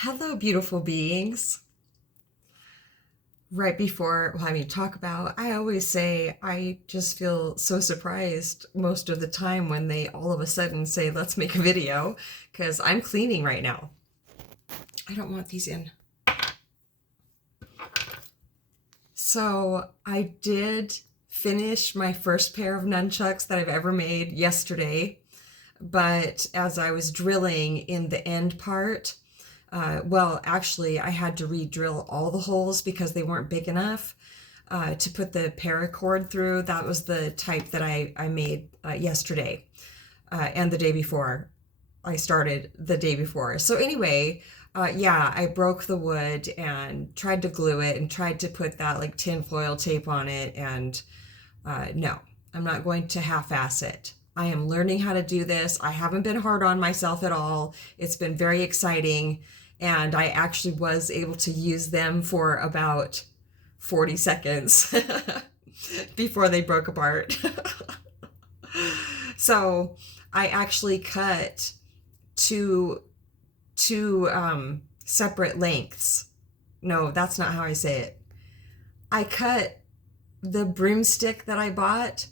Hello, beautiful beings. Right before having to talk about, I always say I just feel so surprised most of the time when they all of a sudden say, let's make a video, because I'm cleaning right now. I don't want these in. So I did finish my first pair of nunchucks that I've ever made yesterday, but as I was drilling in the end part, actually, I had to re-drill all the holes because they weren't big enough to put the paracord through. That was the type that I made yesterday and the day before. I started the day before. So anyway, I broke the wood and tried to glue it and tried to put that like tin foil tape on it. And no, I'm not going to half-ass it. I am learning how to do this. I haven't been hard on myself at all. It's been very exciting. And I actually was able to use them for about 40 seconds before they broke apart. So I actually cut two separate lengths. No, that's not how I say it. I cut the broomstick that I bought.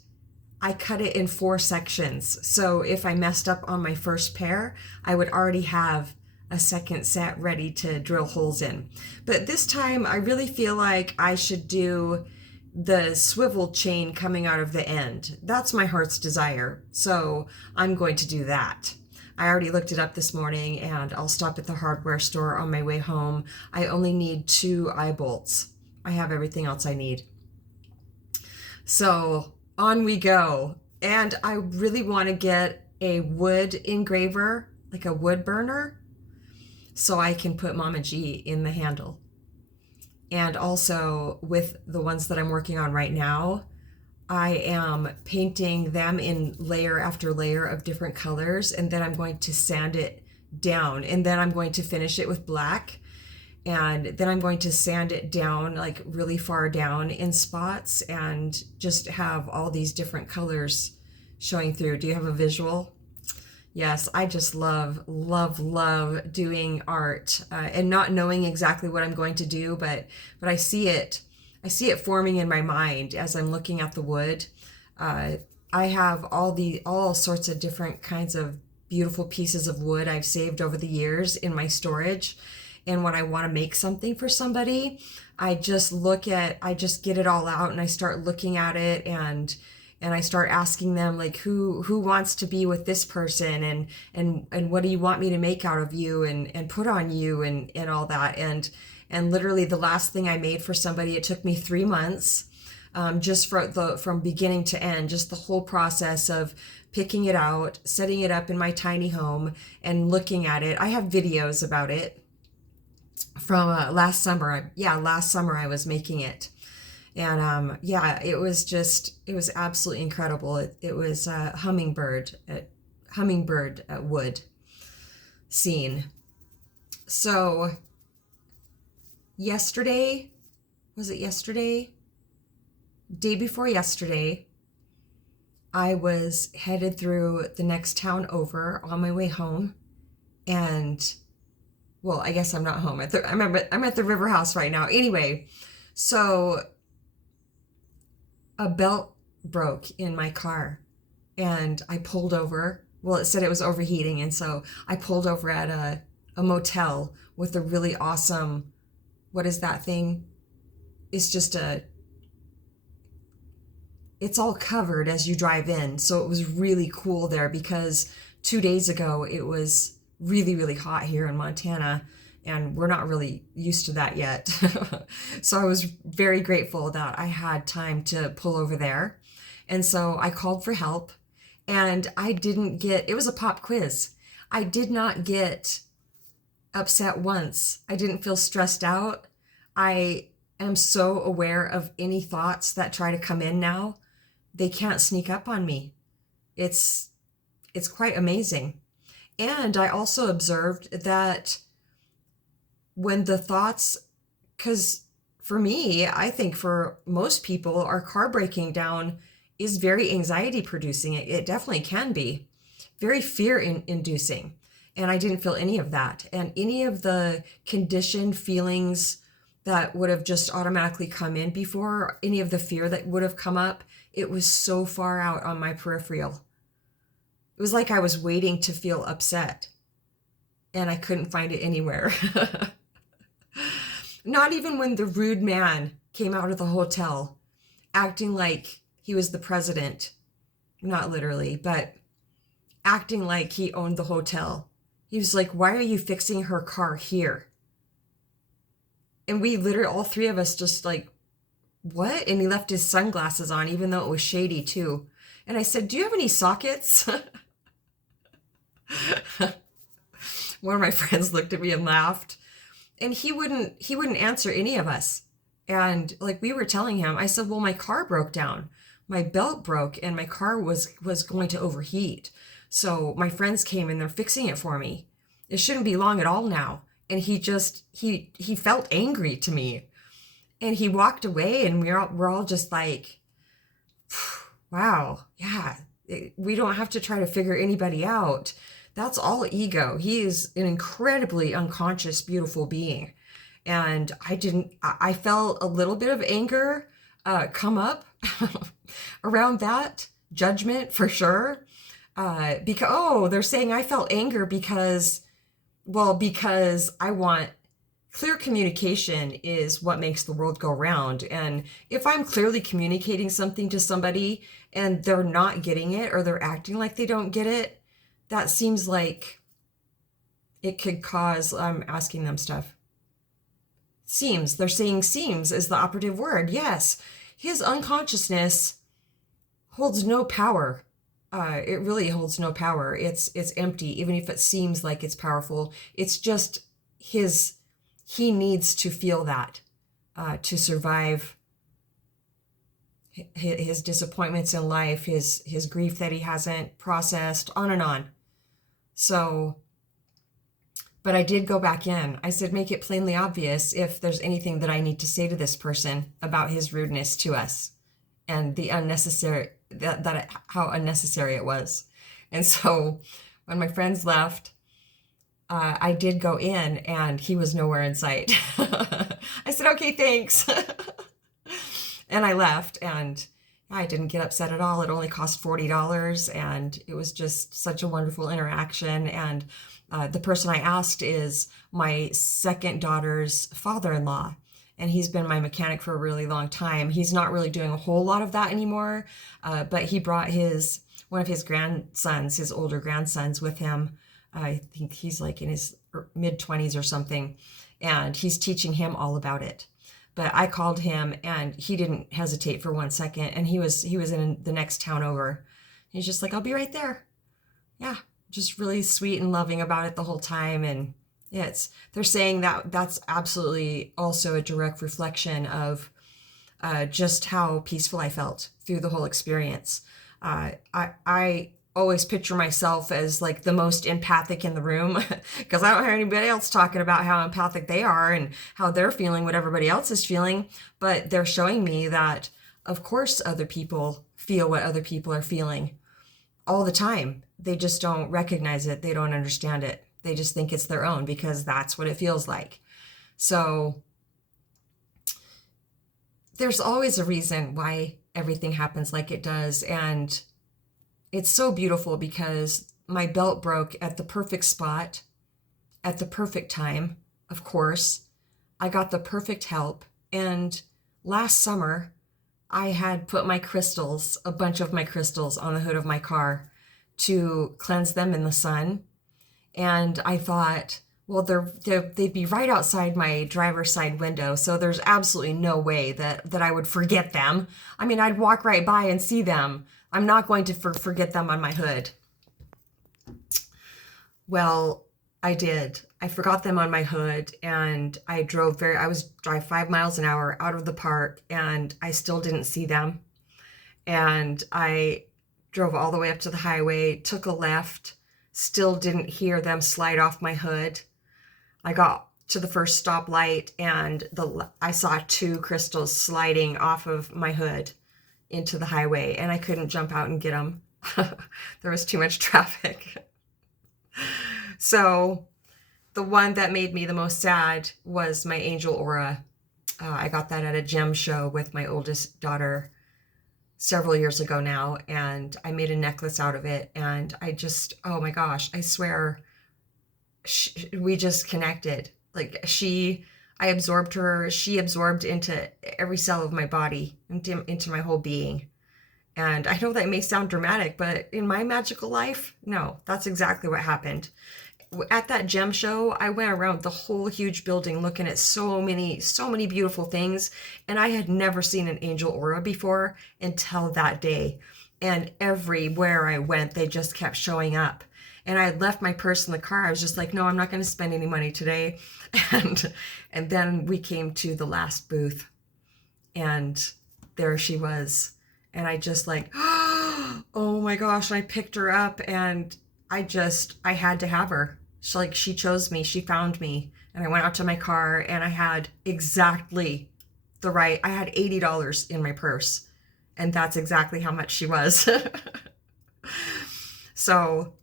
I cut it in 4 sections. So if I messed up on my first pair, I would already have a second set ready to drill holes in. But this time I really feel like I should do the swivel chain coming out of the end. That's my heart's desire. So I'm going to do that. I already looked it up this morning and I'll stop at the hardware store on my way home. I only need 2 eye bolts. I have everything else I need. So on we go. And I really want to get a wood engraver, like a wood burner, so I can put Mama G in the handle. And also with the ones that I'm working on right now, I am painting them in layer after layer of different colors, and then I'm going to sand it down, and then I'm going to finish it with black, and then I'm going to sand it down like really far down in spots and just have all these different colors showing through. Do you have a visual? Yes, I just love doing art and not knowing exactly what I'm going to do, but I see it forming in my mind as I'm looking at the wood. I have all sorts of different kinds of beautiful pieces of wood I've saved over the years in my storage. And when I want to make something for somebody, I just get it all out and I start looking at it and I start asking them like who wants to be with this person and what do you want me to make out of you and put on you and all that. And literally the last thing I made for somebody, it took me 3 months, just from beginning to end, just the whole process of picking it out, setting it up in my tiny home and looking at it. I have videos about it from last summer. Last summer I was making it. And it was absolutely incredible. It was a hummingbird wood scene. So yesterday, was it yesterday? Day before yesterday, I was headed through the next town over on my way home. And, well, I guess I'm not home. I'm at the River House right now. Anyway, so a belt broke in my car and I pulled over. Well, it said it was overheating. And so I pulled over at a motel with a really awesome, what is that thing? It's it's all covered as you drive in. So it was really cool there because 2 days ago it was really, really hot here in Montana. And we're not really used to that yet. So I was very grateful that I had time to pull over there. And so I called for help and it was a pop quiz. I did not get upset once. I didn't feel stressed out. I am so aware of any thoughts that try to come in now. They can't sneak up on me. It's quite amazing. And I also observed that when the thoughts, because for me, I think for most people, our car breaking down is very anxiety producing. It definitely can be very fear inducing. And I didn't feel any of that. And any of the conditioned feelings that would have just automatically come in before, any of the fear that would have come up, it was so far out on my peripheral. It was like I was waiting to feel upset and I couldn't find it anywhere. Not even when the rude man came out of the hotel acting like he was the president, not literally, but acting like he owned the hotel. He was like, why are you fixing her car here? And we literally, all three of us just like, what? And he left his sunglasses on, even though it was shady too. And I said, do you have any sockets? One of my friends looked at me and laughed. And he wouldn't answer any of us. And like we were telling him, I said, well, my car broke down. My belt broke and my car was going to overheat. So my friends came and they're fixing it for me. It shouldn't be long at all now. And he felt angry to me. And he walked away and we're all just like, wow, yeah, we don't have to try to figure anybody out. That's all ego. He is an incredibly unconscious, beautiful being. And I felt a little bit of anger come up around that judgment for sure. Because, they're saying I felt anger because I want clear communication is what makes the world go round. And if I'm clearly communicating something to somebody and they're not getting it or they're acting like they don't get it, that seems like it could cause, I'm asking them stuff. They're saying seems is the operative word. Yes, his unconsciousness holds no power. It really holds no power. It's empty, even if it seems like it's powerful. It's just he needs to feel that to survive his disappointments in life, his grief that he hasn't processed, on and on. So, but I did go back in. I said, make it plainly obvious if there's anything that I need to say to this person about his rudeness to us and the unnecessary, how unnecessary it was. And so when my friends left, I did go in and he was nowhere in sight. I said, okay, thanks. And I left and I didn't get upset at all. It only cost $40 and it was just such a wonderful interaction. And the person I asked is my second daughter's father-in-law. And he's been my mechanic for a really long time. He's not really doing a whole lot of that anymore, but he brought one of his grandsons, his older grandsons with him. I think he's like in his mid-20s or something, and he's teaching him all about it. But I called him and he didn't hesitate for 1 second, and he was in the next town over. He's just like, I'll be right there. Yeah, just really sweet and loving about it the whole time. And they're saying that that's absolutely also a direct reflection of just how peaceful I felt through the whole experience. I always picture myself as like the most empathic in the room because I don't hear anybody else talking about how empathic they are and how they're feeling what everybody else is feeling. But they're showing me that, of course, other people feel what other people are feeling all the time. They just don't recognize it. They don't understand it. They just think it's their own because that's what it feels like. So there's always a reason why everything happens like it does. And it's so beautiful because my belt broke at the perfect spot, at the perfect time, of course. I got the perfect help. And last summer, I had put a bunch of my crystals on the hood of my car to cleanse them in the sun. And I thought, well, they'd be right outside my driver's side window, so there's absolutely no way that I would forget them. I mean, I'd walk right by and see them. I'm not going to forget them on my hood. Well, I did. I forgot them on my hood, and I drive 5 miles an hour out of the park, and I still didn't see them. And I drove all the way up to the highway, took a left, still didn't hear them slide off my hood. I got to the first stoplight and I saw 2 crystals sliding off of my hood into the highway, and I couldn't jump out and get them. There was too much traffic. So the one that made me the most sad was my angel aura. I got that at a gem show with my oldest daughter several years ago now, and I made a necklace out of it. And I just, oh my gosh, I swear, we just connected. Like I absorbed her, she absorbed into every cell of my body, into my whole being. And I know that may sound dramatic, but in my magical life, no, that's exactly what happened. At that gem show, I went around the whole huge building looking at so many beautiful things, and I had never seen an angel aura before until that day. And everywhere I went, they just kept showing up. And I had left my purse in the car. I was just like, no, I'm not going to spend any money today. And then we came to the last booth, and there she was. And I just like, oh my gosh, I picked her up, and I had to have her. She chose me, she found me. And I went out to my car, and I had exactly I had $80 in my purse. And that's exactly how much she was. So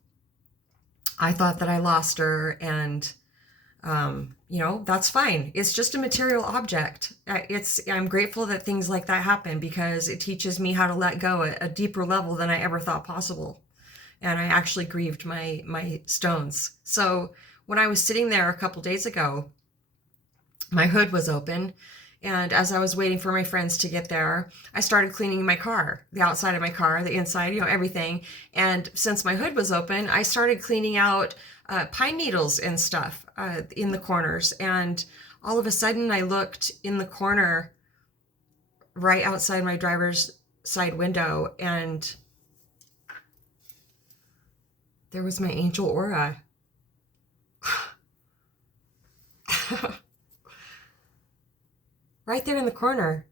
I thought that I lost her, and that's fine. It's just a material object. I'm grateful that things like that happen, because it teaches me how to let go at a deeper level than I ever thought possible. And I actually grieved my stones. So when I was sitting there a couple days ago, my hood was open. And as I was waiting for my friends to get there, I started cleaning my car, the outside of my car, the inside, everything. And since my hood was open, I started cleaning out pine needles and stuff in the corners. And all of a sudden I looked in the corner right outside my driver's side window, and there was my angel aura. Right there in the corner.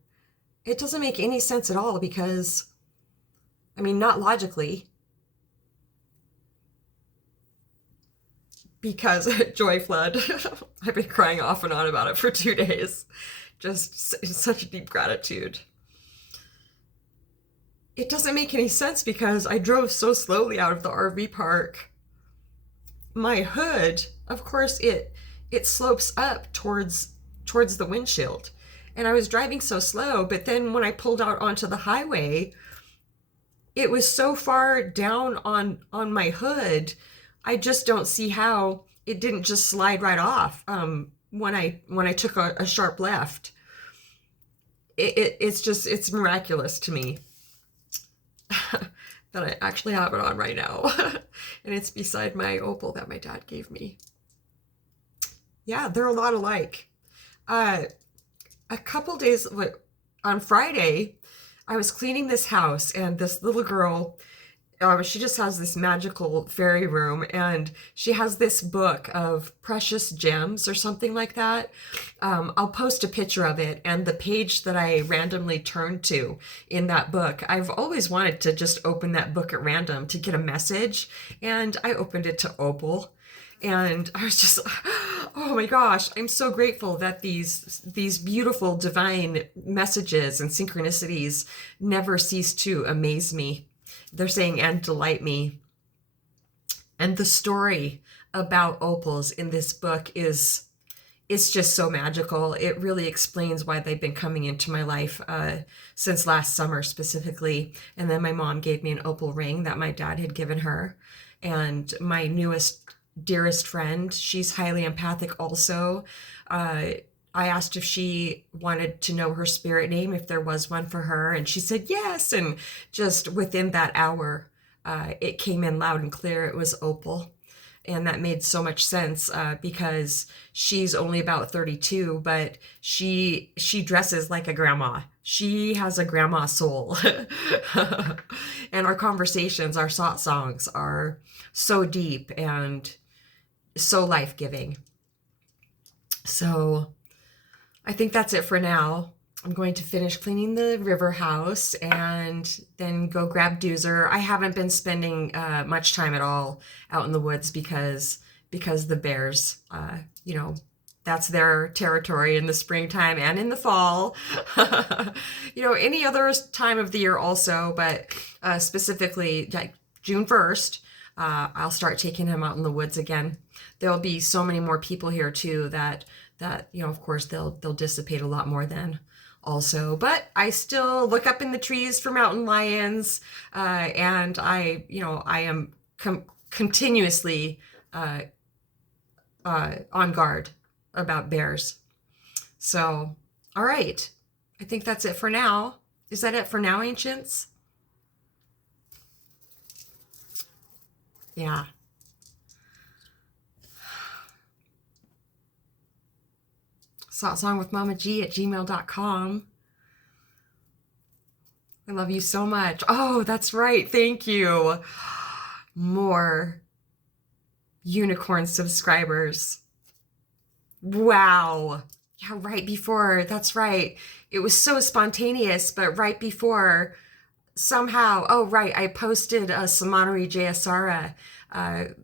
It doesn't make any sense at all, because, not logically, because joy flood. I've been crying off and on about it for 2 days. Just such deep gratitude. It doesn't make any sense, because I drove so slowly out of the RV park. My hood, of course, it slopes up towards the windshield. And I was driving so slow, but then when I pulled out onto the highway, it was so far down on my hood, I just don't see how it didn't just slide right off when I took a sharp left. It's miraculous to me that I actually have it on right now. And it's beside my opal that my dad gave me. Yeah, they're a lot alike. A couple days, on Friday, I was cleaning this house, and this little girl, she just has this magical fairy room, and she has this book of precious gems or something like that. I'll post a picture of it, and the page that I randomly turned to in that book, I've always wanted to just open that book at random to get a message, and I opened it to opal. And I was just, oh my gosh, I'm so grateful that these beautiful divine messages and synchronicities never cease to amaze me. They're saying, and delight me. And the story about opals in this book it's just so magical. It really explains why they've been coming into my life since last summer specifically. And then my mom gave me an opal ring that my dad had given her. And my dearest friend, she's highly empathic also. I asked if she wanted to know her spirit name, if there was one for her, and she said yes. And just within that hour, it came in loud and clear. It was opal. And that made so much sense because she's only about 32, but she dresses like a grandma. She has a grandma soul. And our conversations, our songs are so deep and so life-giving. So I think that's it for now. I'm going to finish cleaning the river house and then go grab Doozer. I haven't been spending much time at all out in the woods because the bears, that's their territory in the springtime and in the fall. Any other time of the year also, but specifically like June 1st, I'll start taking him out in the woods again. There'll be so many more people here too that of course they'll dissipate a lot more then also. But I still look up in the trees for mountain lions, and I am continuously on guard about bears. So, all right. I think that's it for now. Is that it for now, ancients? Yeah. satsangwithmamaji@gmail.com. I love you so much. Oh, that's right. Thank you. More unicorn subscribers. Wow. Yeah, right before. That's right. It was so spontaneous, but right before, somehow, oh, right, I posted a Samanari Jayasara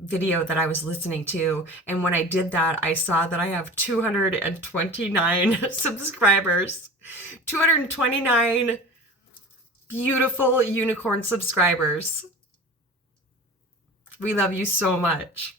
video that I was listening to. And when I did that, I saw that I have 229 subscribers. 229 beautiful unicorn subscribers. We love you so much.